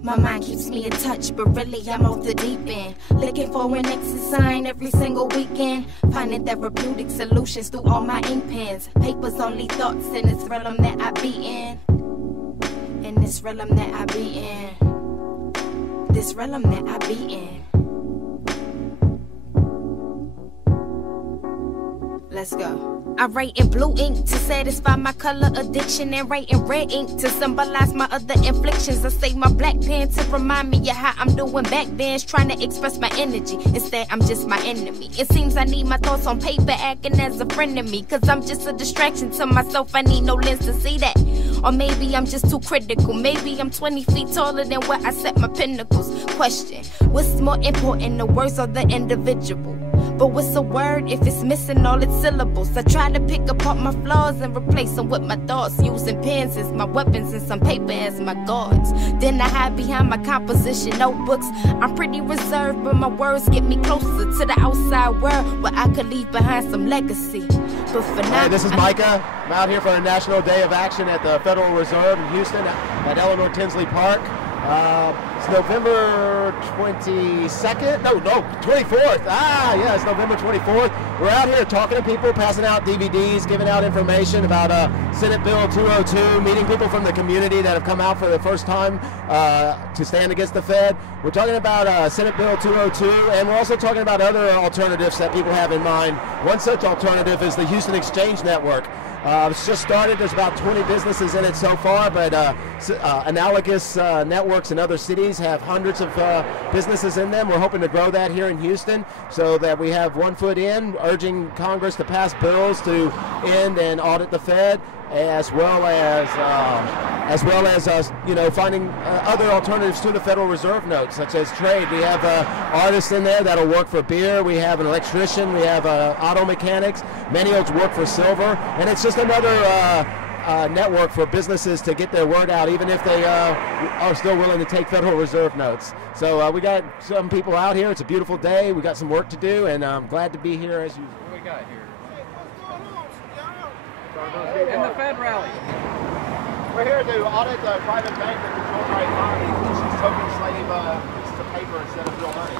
My mind keeps me in touch, but really I'm off the deep end. Looking for an exit sign every single weekend. Finding therapeutic solutions through all my ink pens. Papers, only thoughts in this realm that I be in. In this realm that I be in. This realm that I be in. Let's go. I write in blue ink to satisfy my color addiction, and write in red ink to symbolize my other inflictions. I save my black pen to remind me of how I'm doing back bench, trying to express my energy. Instead, I'm just my enemy. It seems I need my thoughts on paper, acting as a friend to me. Cause I'm just a distraction to myself, I need no lens to see that. Or maybe I'm just too critical. Maybe I'm 20 feet taller than where I set my pinnacles. Question, what's more important, the words or the individual? But what's a word if it's missing all its syllables? I try to pick apart my flaws and replace them with my thoughts, using pens as my weapons and some paper as my guards. Then I hide behind my composition notebooks. I'm pretty reserved, but my words get me closer to the outside world, where I could leave behind some legacy. But for now, hey, this is Micah. I'm out here for a National Day of Action at the Federal Reserve in Houston at Eleanor Tinsley Park. It's November 22nd? No, 24th. Yeah, it's November 24th. We're out here talking to people, passing out DVDs, giving out information about Senate Bill 202, meeting people from the community that have come out for the first time to stand against the Fed. We're talking about Senate Bill 202, and we're also talking about other alternatives that people have in mind. One such alternative is the Houston Exchange Network. It's just started. There's about 20 businesses in it so far, but analogous networks in other cities have hundreds of businesses in them. We're hoping to grow that here in Houston so that we have one foot in, urging Congress to pass bills to end and audit the Fed, as well as finding other alternatives to the Federal Reserve notes, such as trade. We have artists in there that'll work for beer. We have an electrician. We have auto mechanics. Many will work for silver, and it's just another network for businesses to get their word out, even if they are still willing to take Federal Reserve notes. So we got some people out here. It's a beautiful day. We got some work to do, and I'm glad to be here as usual. What do we got here? And the Fed rally. We're here to audit the private bank that controls our economy, which is token slave pieces of paper instead of real money.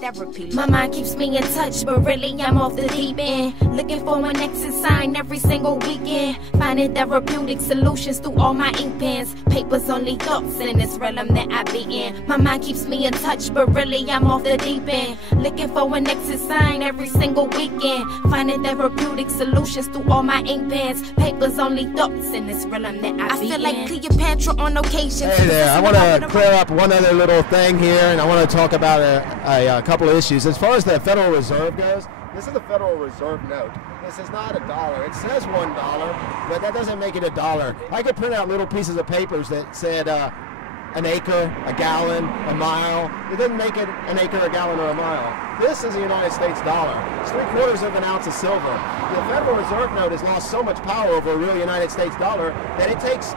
Therapy. My mind keeps me in touch, but really I'm off the deep end. Looking for an exit sign every single weekend. Finding therapeutic solutions through all my ink pens. Papers, only thoughts in this realm that I be in. My mind keeps me in touch, but really I'm off the deep end. Looking for an exit sign every single weekend. Finding therapeutic solutions through all my ink pens. Papers, only thoughts in this realm that I be in. I feel like Cleopatra on occasion. Hey there, I want to clear up one other little thing here, and I want to talk about a couple of issues. As far as the Federal Reserve goes, this is the Federal Reserve note. This is not $1. It says $1, but that doesn't make it $1. I could print out little pieces of papers that said an acre, a gallon, a mile. It doesn't make it an acre, a gallon, or a mile. This is a United States dollar. It's 3/4 of an ounce of silver. The Federal Reserve note has lost so much power over a real United States dollar that it takes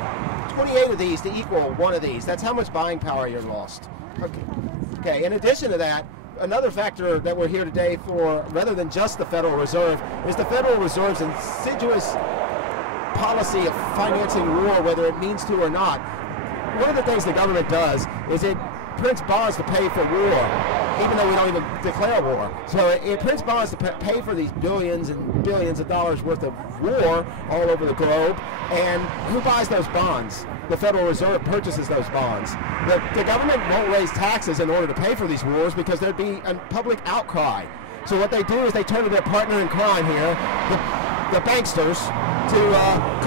28 of these to equal one of these. That's how much buying power you're lost. Okay. In addition to that, another factor that we're here today for, rather than just the Federal Reserve, is the Federal Reserve's insidious policy of financing war, whether it means to or not. One of the things the government does is it prints bonds to pay for war, even though we don't even declare war. So it prints bonds to pay for these billions and billions of dollars worth of war all over the globe. And who buys those bonds? The Federal Reserve purchases those bonds. The government won't raise taxes in order to pay for these wars because there'd be a public outcry. So what they do is they turn to their partner in crime here, the banksters, to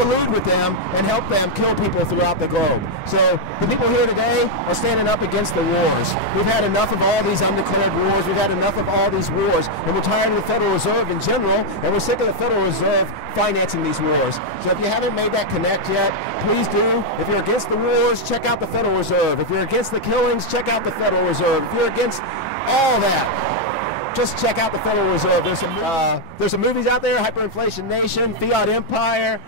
collude with them and help them kill people throughout the globe. So the people here today are standing up against the wars. We've had enough of all these undeclared wars. We've had enough of all these wars. And we're tired of the Federal Reserve in general, and we're sick of the Federal Reserve financing these wars. So if you haven't made that connect yet, please do. If you're against the wars, check out the Federal Reserve. If you're against the killings, check out the Federal Reserve. If you're against all that, just check out the Federal Reserve. There's some movies out there, Hyperinflation Nation, Fiat Empire,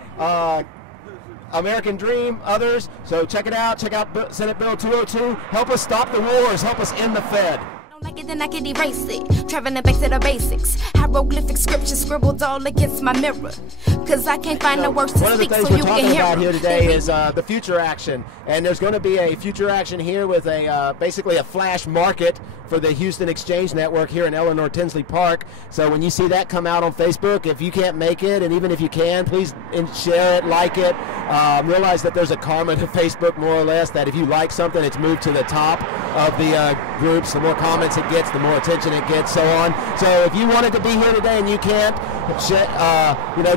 American Dream, others. So check it out. Check out Senate Bill 202. Help us stop the wars. Help us end the Fed. Like it, then I can erase it. Traveling back to the basics. Hieroglyphic scripture scribbled all against my mirror. Cause I can't find the words to speak so you can hear. One of the things we're talking about here today is the future action. And there's going to be a future action here with a basically a flash market for the Houston Exchange Network here in Eleanor Tinsley Park. So when you see that come out on Facebook, if you can't make it, and even if you can, please share it, like it. Realize that there's a karma to Facebook, more or less, that if you like something, it's moved to the top of the groups. The more comments it gets, the more attention it gets, so on. So if you wanted to be here today and you can't,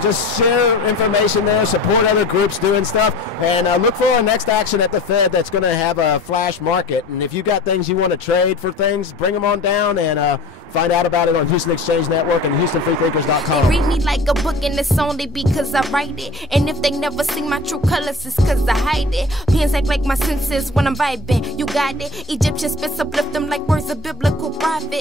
just share information there, support other groups doing stuff, and look for our next action at the Fed that's going to have a flash market. And if you've got things you want to trade for things, bring them on down and find out about it on Houston Exchange Network and HoustonFreeThinkers.com. They read me like a book and it's only because I write it. And if they never see my true colors, it's cause I hide it. Pens act like my senses when I'm vibing. You got it. Egyptian spits uplift them like words of biblical prophet.